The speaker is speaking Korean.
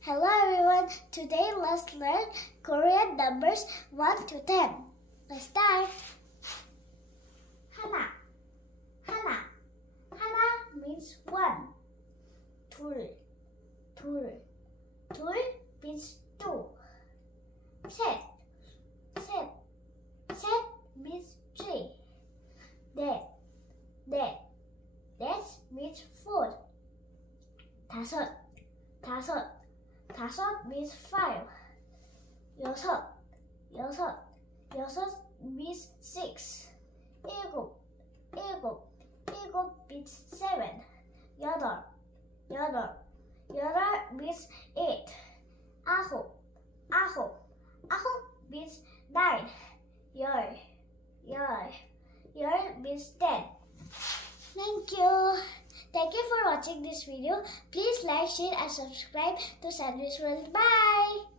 Hello everyone, today let's learn Korean numbers 1 to 10. Let's start. 하나, 하나. 하나 means one. 둘, 둘. 둘 means two. 셋, 셋. 셋 means three. 넷, 넷. 넷 means four. 다섯, 다섯. 다섯 means five. 여섯, 여섯. 여섯 means six. 일곱, 일곱. 일곱 means seven. 여덟, 여덟. 여덟 means eight. 아홉, 아홉. 아홉 means nine. 열, 열. 열 means 10. Thank you. Thank you for watching this video. Please like, share and subscribe to Sandwich World. Bye!